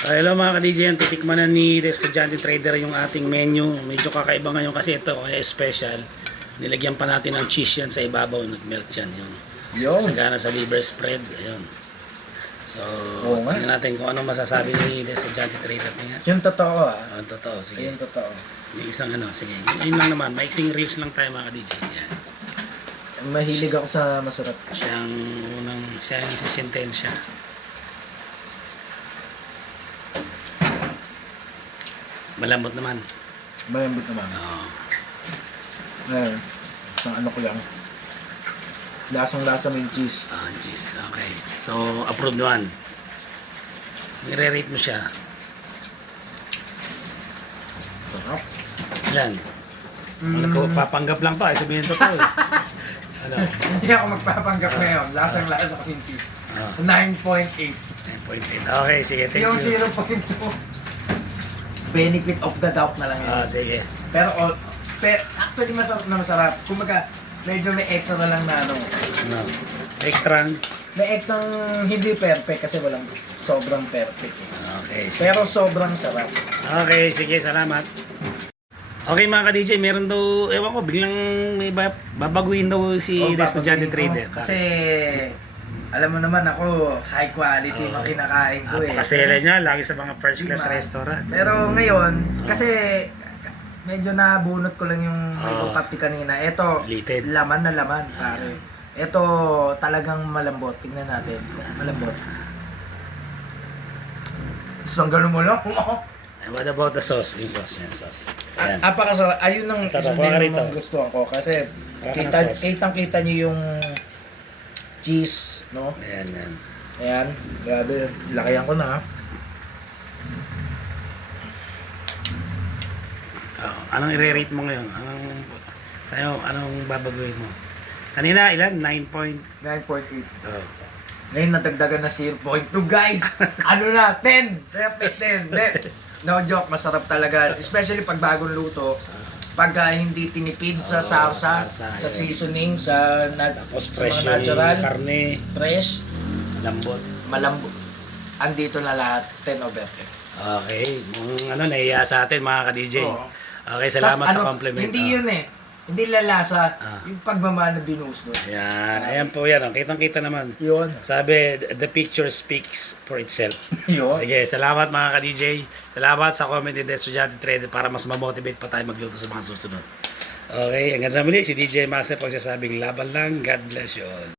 Hello mga ka-DJ, titikman na ni The Estudyante Trader yung ating menu. Medyo kakaiba ngayon kasi ito ay special. Nilagyan pa natin ng cheese yan sa ibabaw, nag-melt yan. Yun. Sagana sa liver spread. Ayun. So, tingnan natin kung anong masasabi ni The Estudyante Trader. Yung totoo Yung totoo, sige. Yung totoo. Yung isang sige. Yun lang naman, maiksing reels lang tayo mga ka-DJ. Yan. Mahilig ako sa masarap. Siya yung sisintensya. Malambot naman. Malambot naman. Oo. Ngayon, isang ano ko lang. Lasang-lasa mo yung cheese. Cheese. Okay. So, approved naman. Nire-rate mo siya. Sarap. Ilan? Papanggap lang pa. Sabihin ito totoo. Ano? Hindi ako magpapanggap ngayon. Lasang-lasa ko yung cheese. 9.8. 9.8. Okay, sige. Thank Yung you. 0.2. Benefit of the doubt na lang yun. Sige. Pero actually masarap na masarap. Kumbaga, medyo may extra na lang na ano. Extra. May extra hindi perfect kasi walang sobrang perfect. Okay. Pero sobrang sarap. Okay, sige. Salamat. Okay mga ka-DJ, meron daw, ewan ko, biglang may babaguhin daw si The Estudyante Trader. Kasi, alam mo naman ako, high quality mga kinakain ko eh. Napakasela niya, lagi sa mga first class restaurant. Pero ngayon, kasi medyo nabunot ko lang yung kape kanina. Ito, laman na laman pare. Ito talagang malambot. Tingnan natin kung malambot. So, ganun mo lang. What about the sauce? Yung sauce. Ayan. Apakasarap. Ayun ang isa din yung gustuhan ko. Kasi kitang-kita niyo yung cheese, no? Ayan. Ayan. Grabe. Lakayan ko na, ha? Anong i-rate mo ngayon? Anong babaguhin mo? Kanina, ilan? 9.8. 9.8. Ngayon, natagdagan na 0.2, guys! Ano na? 10! Perfect 10! No joke, masarap talaga. Especially pag bagong luto. Pagka hindi tinipid sa salsa, sa seasoning, sa fresh mga natural, karne, fresh, malambot. Andito na lahat, 10 over 10. Okay, nahiya sa atin mga ka-DJ. Okay, salamat sa compliment. Hindi yun eh. Hindi lalasa, yung pagmamahal na binus doon. Ayan po yan. Kitang-kita naman. Yun. Sabi, the picture speaks for itself. Yun. Sige, salamat mga ka-DJ. Salamat sa comment ni The Estudyante Trader para mas ma-motivate pa tayo magluto sa mga susunod. Okay, hanggang sa muli, si DJ Master po sasabing laban lang. God bless you all.